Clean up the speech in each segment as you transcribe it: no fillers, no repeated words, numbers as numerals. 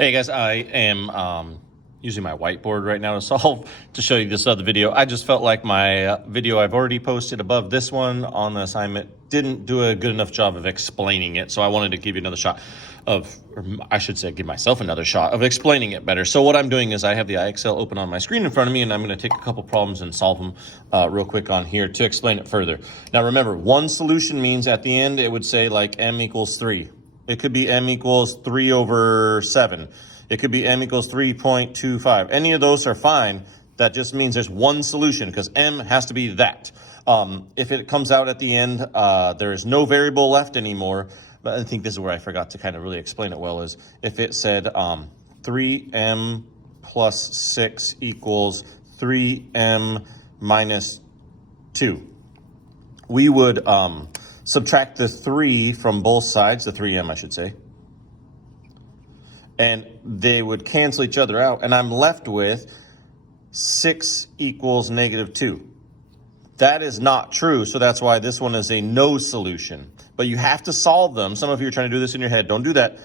Hey guys, I am using my whiteboard right now to show you this other video. I just felt like my video I've already posted above this one on the assignment didn't do a good enough job of explaining it. So I wanted to give you another shot of, or I should say, give myself another shot of explaining it better. So what I'm doing is I have the IXL open on my screen in front of me, and I'm going to take a couple problems and solve them real quick on here to explain it further. Now remember, one solution means at the end it would say like m equals 3. It could be m equals 3 over 7. It could be m equals 3.25. Any of those are fine. That just means there's one solution because m has to be that. If it comes out at the end, there is no variable left anymore. But I think this is where I forgot to kind of really explain it well, is if it said 3m plus 6 equals 3m minus 2. We would subtract the 3 from both sides, the 3m I should say, and they would cancel each other out, and I'm left with 6 equals negative 2. That is not true, so that's why this one is a no solution. But you have to solve them. Some of you are trying to do this in your head. Don't do that,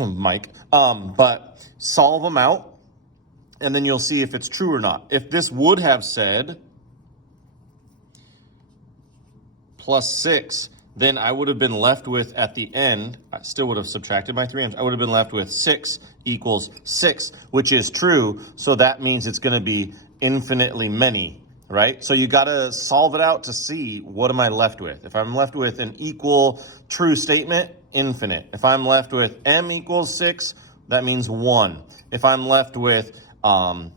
Mike. But solve them out, and then you'll see if it's true or not. If this would have said plus 6, then I would have been left with, at the end, I still would have subtracted my 3m's. I would have been left with 6 equals 6, which is true. So that means it's going to be infinitely many, right? So you got to solve it out to see what am I left with. If I'm left with an equal true statement, infinite. If I'm left with m equals 6, that means 1. If I'm left with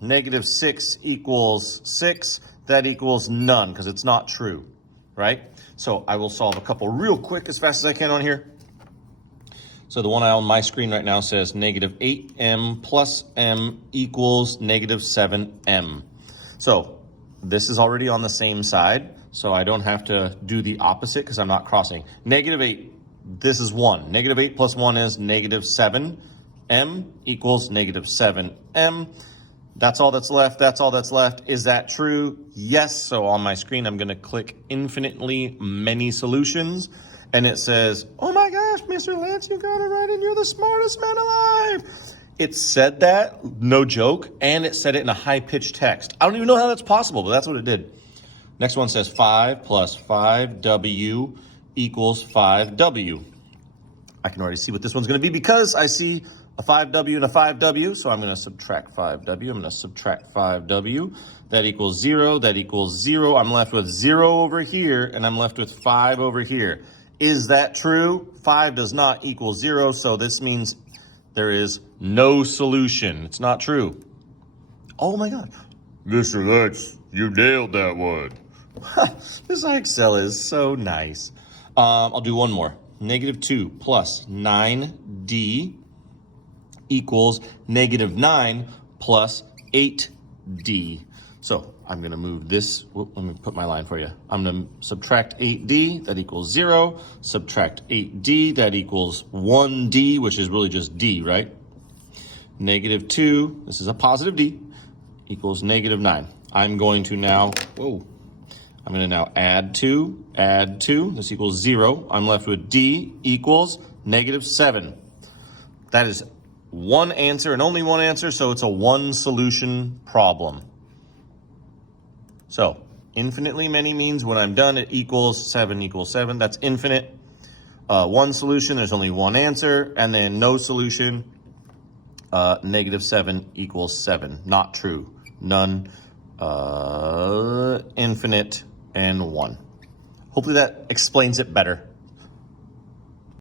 negative 6 equals 6, that equals none because it's not true, right? So I will solve a couple real quick as fast as I can on here. So the one on my screen right now says negative 8m plus m equals negative 7m. So this is already on the same side, so I don't have to do the opposite because I'm not crossing. Negative 8, this is 1. Negative 8 plus 1 is negative 7. m equals negative 7m. That's all that's left. That's all that's left. Is that true? Yes. So on my screen, I'm going to click infinitely many solutions. And it says, oh my gosh, Mr. Lance, you got it right, and you're the smartest man alive. It said that, no joke, and it said it in a high-pitched text. I don't even know how that's possible, but that's what it did. Next one says 5 plus 5w equals 5w. I can already see what this one's going to be because I see a 5w and a 5w, so I'm going to subtract 5w. I'm going to subtract 5w. That equals 0. That equals 0. I'm left with 0 over here, and I'm left with 5 over here. Is that true? 5 does not equal 0, so this means there is no solution. It's not true. Oh my God. Mr. Lex, you nailed that one. This IXL is so nice. I'll do one more. Negative 2 plus 9d equals negative 9 plus 8d. So I'm going to move this. Let me put my line for you. I'm going to subtract 8d. That equals 0. Subtract 8d. That equals 1d, which is really just d, right? Negative 2. This is a positive d. Equals negative 9. I'm going to now, I'm going to now add 2. Add 2. This equals 0. I'm left with d equals negative 7. That is one answer and only one answer, so it's a one solution problem. So infinitely many means when I'm done, it equals 7 equals 7. That's infinite. One solution, there's only one answer, and then no solution, negative 7 equals 7. Not true. None, infinite, and 1. Hopefully that explains it better.